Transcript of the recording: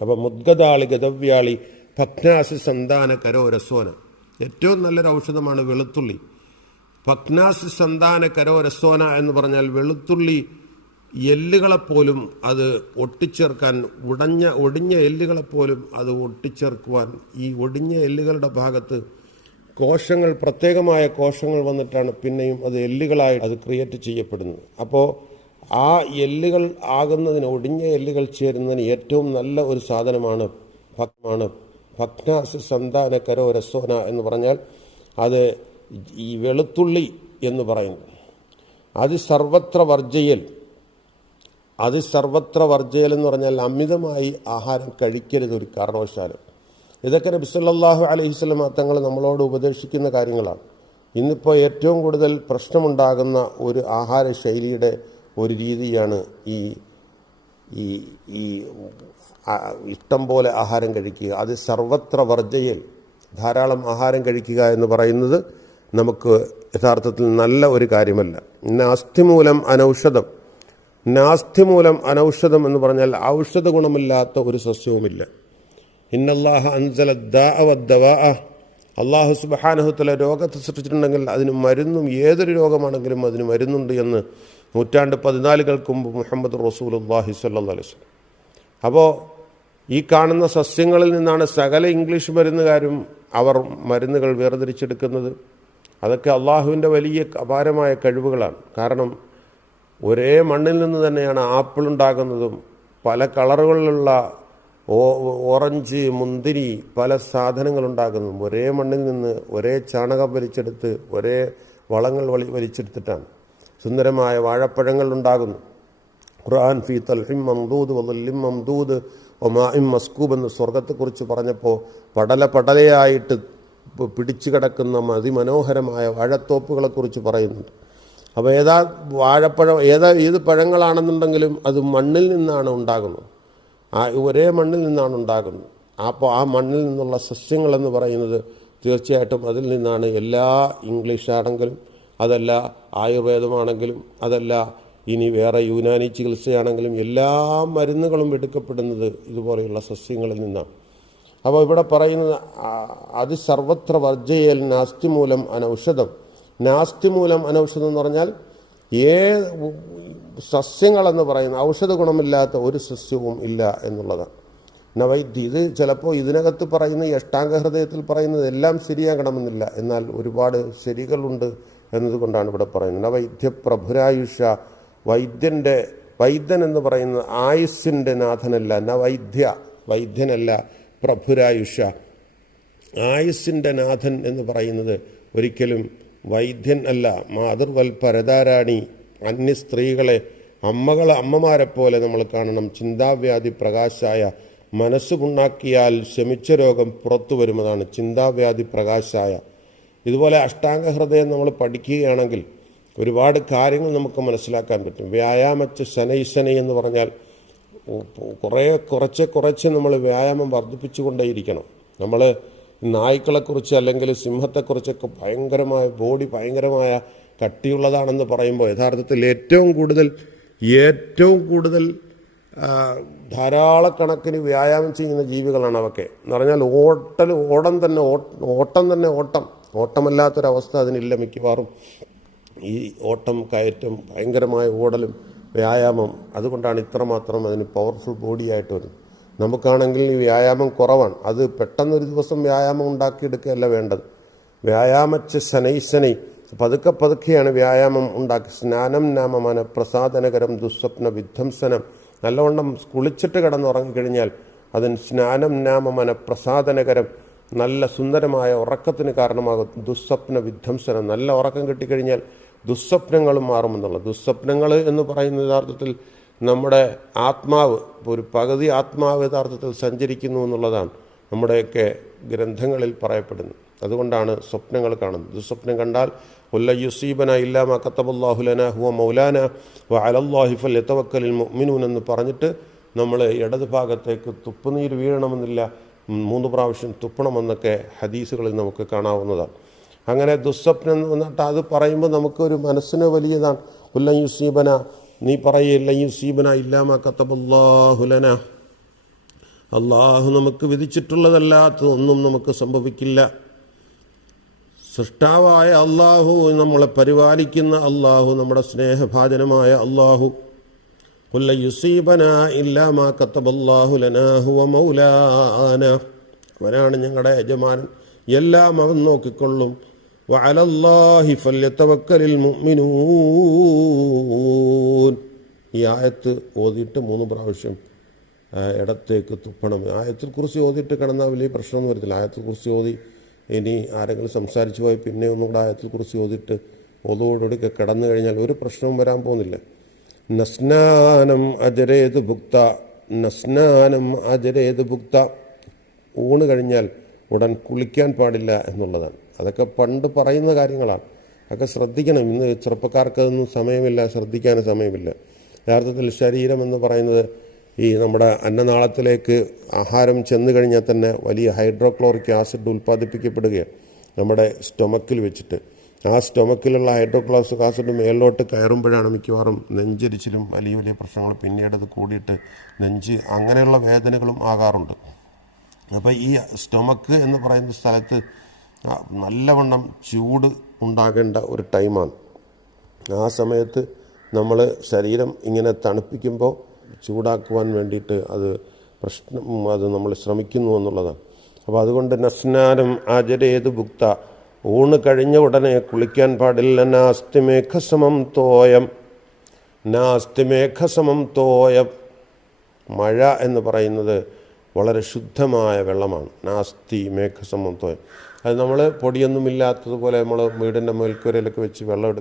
അപ്പോൾ മുദ്ഗതാളി ഗതവ്യാളി ഭഗ്നാസി സന്താന കരോ രസോന ഏറ്റവും നല്ലൊരു ഔഷധമാണ് വെളുത്തുള്ളി. ഭഗ്നാസി സന്താന കരോ രസോന എന്ന് പറഞ്ഞാൽ വെളുത്തുള്ളി എല്ലുകളെപ്പോലും അത് ഒട്ടിച്ചേർക്കാൻ ഉടഞ്ഞ ഒടിഞ്ഞ എല്ലുകളെപ്പോലും അത് ഒട്ടിച്ചേർക്കുവാൻ ഈ ഒടിഞ്ഞ എല്ലുകളുടെ ഭാഗത്ത് കോശങ്ങൾ പ്രത്യേകമായ കോശങ്ങൾ വന്നിട്ടാണ് പിന്നെയും അത് എല്ലുകളായി അത് ക്രിയേറ്റ് ചെയ്യപ്പെടുന്നത്. അപ്പോൾ ആ എല്ലുകൾ ആകുന്നതിന് ഒടിഞ്ഞ എല്ലുകൾ ചേരുന്നതിന് ഏറ്റവും നല്ല ഒരു സാധനമാണ് ഭക്മാണ് ഭഗ്നാസ് സന്താന കരോ രസോന എന്ന് പറഞ്ഞാൽ അത് ഈ വെളുത്തുള്ളി എന്ന് പറയുന്നു. അത് സർവത്ര വർജയൽ അത് സർവത്ര വർജയൽ എന്ന് പറഞ്ഞാൽ അമിതമായി ആഹാരം കഴിക്കരുത് ഒരു കാരണവശാലും. ഇതൊക്കെ നബി സല്ലല്ലാഹു അലൈഹി വസല്ലം തങ്ങൾ നമ്മളോട് ഉപദേശിക്കുന്ന കാര്യങ്ങളാണ്. ഇന്നിപ്പോൾ ഏറ്റവും കൂടുതൽ പ്രശ്നമുണ്ടാകുന്ന ഒരു ആഹാര ശൈലിയുടെ ഒരു രീതിയാണ് ഈ ഈ ഈ ഇഷ്ടം പോലെ ആഹാരം കഴിക്കുക. അത് സർവത്ര വർജയിൽ ധാരാളം ആഹാരം കഴിക്കുക എന്ന് പറയുന്നത് നമുക്ക് യഥാർത്ഥത്തിൽ നല്ല ഒരു കാര്യമല്ല. നാസ്തിമൂലം അനൗഷധം. നാസ്തിമൂലം അനൗഷധം എന്ന് പറഞ്ഞാൽ ഔഷധ ഗുണമില്ലാത്ത ഒരു സസ്യവുമില്ല. ഇന്നല്ലാഹ അൻസല ദാഅ അള്ളാഹു സുബഹാനഹുത്തല രോഗത്തെ സൃഷ്ടിച്ചിട്ടുണ്ടെങ്കിൽ അതിന് മരുന്നും ഏതൊരു രോഗമാണെങ്കിലും അതിന് മരുന്നുണ്ട് എന്ന് നൂറ്റാണ്ട് പതിനാലുകൾക്ക് മുമ്പ് മുഹമ്മദ് റസൂൽ അള്ളാഹി സല്ലാ വസല്ലം. അപ്പോൾ ഈ കാണുന്ന സസ്യങ്ങളിൽ നിന്നാണ് സകല ഇംഗ്ലീഷ് മരുന്നുകാരും അവർ മരുന്നുകൾ വേർതിരിച്ചെടുക്കുന്നത്. അതൊക്കെ അള്ളാഹുവിന്റെ വലിയ അപാരമായ കഴിവുകളാണ്. കാരണം ഒരേ മണ്ണിൽ നിന്ന് തന്നെയാണ് ആപ്പിൾ ഉണ്ടാകുന്നതും പല കളറുകളിലുള്ള ഓറഞ്ച് മുന്തിരി പല സാധനങ്ങളുണ്ടാക്കുന്നു. ഒരേ മണ്ണിൽ നിന്ന് ഒരേ ചാണകം വലിച്ചെടുത്ത് ഒരേ വളങ്ങൾ വലി വലിച്ചെടുത്തിട്ടാണ്. സുന്ദരമായ വാഴപ്പഴങ്ങൾ ഉണ്ടാകുന്നു. ഖുർആൻ ഫി തൽഹിം മംദൂദ് വലുല്ലിം മംദൂദ് ഒമാഇം മസ്കൂബ് എന്ന് സ്വർഗത്തെക്കുറിച്ച് പറഞ്ഞപ്പോൾ പടല പടലയായിട്ട് പിടിച്ചു കിടക്കുന്ന അതിമനോഹരമായ വാഴത്തോപ്പുകളെക്കുറിച്ച് പറയുന്നുണ്ട്. അപ്പോൾ ഏതാ വാഴപ്പഴം ഏതാ ഏത് പഴങ്ങളാണെന്നുണ്ടെങ്കിലും അത് മണ്ണിൽ നിന്നാണ് ഉണ്ടാകുന്നത്. ആ ഒരേ മണ്ണിൽ നിന്നാണ് ഉണ്ടാകുന്നത്. അപ്പോൾ ആ മണ്ണിൽ നിന്നുള്ള സസ്യങ്ങളെന്ന് പറയുന്നത് തീർച്ചയായിട്ടും അതിൽ നിന്നാണ് എല്ലാ ഇംഗ്ലീഷാണെങ്കിലും അതല്ല ആയുർവേദമാണെങ്കിലും അതല്ല ഇനി വേറെ യുനാനി ചികിത്സയാണെങ്കിലും എല്ലാ മരുന്നുകളും എടുക്കപ്പെടുന്നത് ഇതുപോലെയുള്ള സസ്യങ്ങളിൽ നിന്നാണ്. അപ്പോൾ ഇവിടെ പറയുന്നത് ആ, അത് സർവത്ര വർജയൽ നാസ്തി മൂലം അനൗഷധം. നാസ്തി മൂലം അനൗഷധം എന്ന് പറഞ്ഞാൽ ഏ സസ്യങ്ങളെന്ന് പറയുന്ന ഔഷധ ഗുണമില്ലാത്ത ഒരു സസ്യവും ഇല്ല എന്നുള്ളതാണ് നവൈദ്യ ഇത് ചിലപ്പോൾ ഇതിനകത്ത് പറയുന്ന ഈ അഷ്ടാംഗ ഹൃദയത്തിൽ പറയുന്നത് എല്ലാം ശരിയാകണമെന്നില്ല. എന്നാൽ ഒരുപാട് ശരികളുണ്ട് എന്നതുകൊണ്ടാണ് ഇവിടെ പറയുന്നത്. നവൈദ്യ പ്രഭുരായുഷ വൈദ്യന്റെ വൈദ്യൻ എന്ന് പറയുന്നത് ആയുസ്സിന്റെ നാഥനല്ല. നവൈദ്യ വൈദ്യനല്ല പ്രഭുരായുഷ. ആയുസ്സിന്റെ നാഥൻ എന്ന് പറയുന്നത് ഒരിക്കലും വൈദ്യൻ അല്ല മാതൃവൽ പരതാരാണി. അന്യ സ്ത്രീകളെ അമ്മകളെ അമ്മമാരെ പോലെ നമ്മൾ കാണണം. ചിന്താവ്യാധി പ്രകാശായ മനസ്സുകുണ്ണാക്കിയാൽ ശമിച്ച രോഗം പുറത്തു വരുന്നതാണ്. ചിന്താവ്യാധി പ്രകാശായ. ഇതുപോലെ അഷ്ടാംഗ ഹൃദയം നമ്മൾ പഠിക്കുകയാണെങ്കിൽ ഒരുപാട് കാര്യങ്ങൾ നമുക്ക് മനസ്സിലാക്കാൻ പറ്റും. വ്യായാമച്ച ശനൈശന എന്ന് പറഞ്ഞാൽ കുറേ കുറച്ച് കുറച്ച് നമ്മൾ വ്യായാമം വർദ്ധിപ്പിച്ചുകൊണ്ടേയിരിക്കണം. നമ്മൾ നായ്ക്കളെക്കുറിച്ച് അല്ലെങ്കിൽ സിംഹത്തെക്കുറിച്ചൊക്കെ ഭയങ്കരമായ ബോഡി ഭയങ്കരമായ കട്ടിയുള്ളതാണെന്ന് പറയുമ്പോൾ യഥാർത്ഥത്തിൽ ഏറ്റവും കൂടുതൽ ഏറ്റവും കൂടുതൽ ധാരാളക്കണക്കിന് വ്യായാമം ചെയ്യുന്ന ജീവികളാണ് അവയൊക്കെ എന്ന് പറഞ്ഞാൽ ഓട്ടൽ ഓടം തന്നെ ഓട്ടം തന്നെ ഓട്ടം. ഓട്ടമല്ലാത്തൊരവസ്ഥ അതിനില്ല മിക്കവാറും. ഈ ഓട്ടം കയറ്റം ഭയങ്കരമായ ഓടലും വ്യായാമം അതുകൊണ്ടാണ് ഇത്രമാത്രം അതിന് പവർഫുൾ ബോഡിയായിട്ട് വരുന്നത്. നമുക്കാണെങ്കിൽ ഈ വ്യായാമം കുറവാണ്. അത് പെട്ടെന്നൊരു ദിവസം വ്യായാമം ഉണ്ടാക്കിയെടുക്കുകയല്ല വേണ്ടത്. വ്യായാമച്ച ശനൈ പതുക്കെ പതുക്കെയാണ് വ്യായാമം ഉണ്ടാക്കി. സ്നാനം നാമമന പ്രസാദനകരം ദുസ്വപ്ന വിധ്വംസനം. നല്ലവണ്ണം കുളിച്ചിട്ട് കിടന്നുറങ്ങിക്കഴിഞ്ഞാൽ അതിന് സ്നാനം നാമമന പ്രസാദനകരം. നല്ല സുന്ദരമായ ഉറക്കത്തിന് കാരണമാകും ദുസ്വപ്ന വിധ്വംസനം. നല്ല ഉറക്കം കിട്ടിക്കഴിഞ്ഞാൽ ദുസ്വപ്നങ്ങളും മാറുമെന്നുള്ള ദുസ്വപ്നങ്ങൾ എന്ന് പറയുന്ന യഥാർത്ഥത്തിൽ നമ്മുടെ ആത്മാവ് ഒരു പകുതി ആത്മാവ് യഥാർത്ഥത്തിൽ സഞ്ചരിക്കുന്നു എന്നുള്ളതാണ് നമ്മുടെയൊക്കെ ഗ്രന്ഥങ്ങളിൽ പറയപ്പെടുന്നത്. അതുകൊണ്ടാണ് സ്വപ്നങ്ങൾ കാണുന്നത്. ദുസ്വപ്നം കണ്ടാൽ ഉല്ല യുസീബന ഇല്ലാമ കത്തബുല്ലാഹുലന ഹുവ മൗലാന വ അലല്ലാഹിഫൽ ഫൽ യതവക്കലിൽ മുഅ്മിനൂൻ എന്ന് പറഞ്ഞിട്ട് നമ്മൾ ഇടത് ഭാഗത്തേക്ക് തുപ്പുനീര് വീഴണമെന്നില്ല മൂന്ന് പ്രാവശ്യം തുപ്പണമെന്നൊക്കെ ഹദീസുകളിൽ നമുക്ക് കാണാവുന്നതാണ്. അങ്ങനെ ദുസ്വപ്നം എന്നിട്ട് അത് പറയുമ്പോൾ നമുക്കൊരു മനസ്സിന് വലിയതാണ്. ഉല്ല യുസീബന നീ പറയില്ല യുസീബന ഇല്ലാമ കത്തബുല്ലാഹുലന അള്ളാഹു നമുക്ക് വിധിച്ചിട്ടുള്ളതല്ലാത്തതൊന്നും നമുക്ക് സംഭവിക്കില്ല. സൃഷ്ടാവായ അള്ളാഹു നമ്മളെ പരിപാലിക്കുന്ന അള്ളാഹു നമ്മുടെ സ്നേഹഭാജനമായ അള്ളാഹു കുല്ല യുസീബന ഇല്ലാമാ കത്തബല്ലാഹു ലനാഹു മൗലാന. അവനാണ് ഞങ്ങളുടെ യജമാനൻ. എല്ലാം അവൻ നോക്കിക്കൊള്ളും. വഅലല്ലാഹി فليتوكل المؤمنون ഈ ആയത്ത് ഓതിയിട്ട് മൂന്ന് പ്രാവശ്യം ഇടത്തേക്ക് തുപ്പണം. ആയത്തിൽ കുറിച്ച് ഓതിയിട്ട് കിടന്നാൽ വലിയ പ്രശ്നമൊന്നും വരത്തില്ല. ആയത്തിൽ കുറിച്ച് ഓതി ഇനി ആരെങ്കിലും സംസാരിച്ചു പോയി പിന്നെ ഒന്നും കൂടെ ആയത്തിൽ കുറിച്ച് ഓതിയിട്ട് ഓതോടുകൂടി കിടന്നു കഴിഞ്ഞാൽ ഒരു പ്രശ്നവും വരാൻ പോകുന്നില്ല. നസ്നാനം അജരേത് ഭുക്ത നസ്നാനം അജരേത് ഭുക്ത. ഊണ് കഴിഞ്ഞാൽ ഉടൻ കുളിക്കാൻ പാടില്ല എന്നുള്ളതാണ്. അതൊക്കെ പണ്ട് പറയുന്ന കാര്യങ്ങളാണ്. അതൊക്കെ ശ്രദ്ധിക്കണം. ഇന്ന് ചെറുപ്പക്കാർക്കതൊന്നും സമയമില്ല ശ്രദ്ധിക്കാൻ സമയമില്ല. യഥാർത്ഥത്തിൽ ശരീരം എന്ന് പറയുന്നത് ഈ നമ്മുടെ അന്നനാളത്തിലേക്ക് ആഹാരം ചെന്ന് കഴിഞ്ഞാൽ തന്നെ വലിയ ഹൈഡ്രോക്ലോറിക് ആസിഡ് ഉൽപ്പാദിപ്പിക്കപ്പെടുകയാണ് നമ്മുടെ സ്റ്റൊമക്കിൽ വെച്ചിട്ട്. ആ സ്റ്റൊമക്കിലുള്ള ഹൈഡ്രോക്ലോറിക് ആസിഡ് മേലോട്ട് കയറുമ്പോഴാണ് മിക്കവാറും നെഞ്ചരിച്ചിലും വലിയ വലിയ പ്രശ്നങ്ങൾ. പിന്നീട് അത് കൂടിയിട്ട് നെഞ്ച് അങ്ങനെയുള്ള വേദനകളും ആകാറുണ്ട്. അപ്പോൾ ഈ സ്റ്റൊമക്ക് എന്ന് പറയുന്ന സ്ഥലത്ത് നല്ലവണ്ണം ചൂട് ഉണ്ടാകേണ്ട ഒരു ടൈമാണ് ആ സമയത്ത് നമ്മൾ ശരീരം ഇങ്ങനെ തണുപ്പിക്കുമ്പോൾ ചൂടാക്കുവാൻ വേണ്ടിയിട്ട് അത് പ്രശ്നം അത് നമ്മൾ ശ്രമിക്കുന്നു എന്നുള്ളതാണ്. അപ്പോൾ അതുകൊണ്ട് നസ്നാനം ആചരേത് ഭുക്ത ഊണ് കഴിഞ്ഞ ഉടനെ കുളിക്കാൻ പാടില്ല. നാസ്തിമേഘസമം തോയം നാസ്തിമേഘസമം തോയം. മഴ എന്ന് പറയുന്നത് വളരെ ശുദ്ധമായ വെള്ളമാണ്. നാസ്തി മേഘസമം അത് നമ്മൾ പൊടിയൊന്നുമില്ലാത്തതുപോലെ നമ്മൾ വീടിന്റെ മേൽക്കൂരയിലൊക്കെ വെച്ച് വെള്ളം എടുക്കും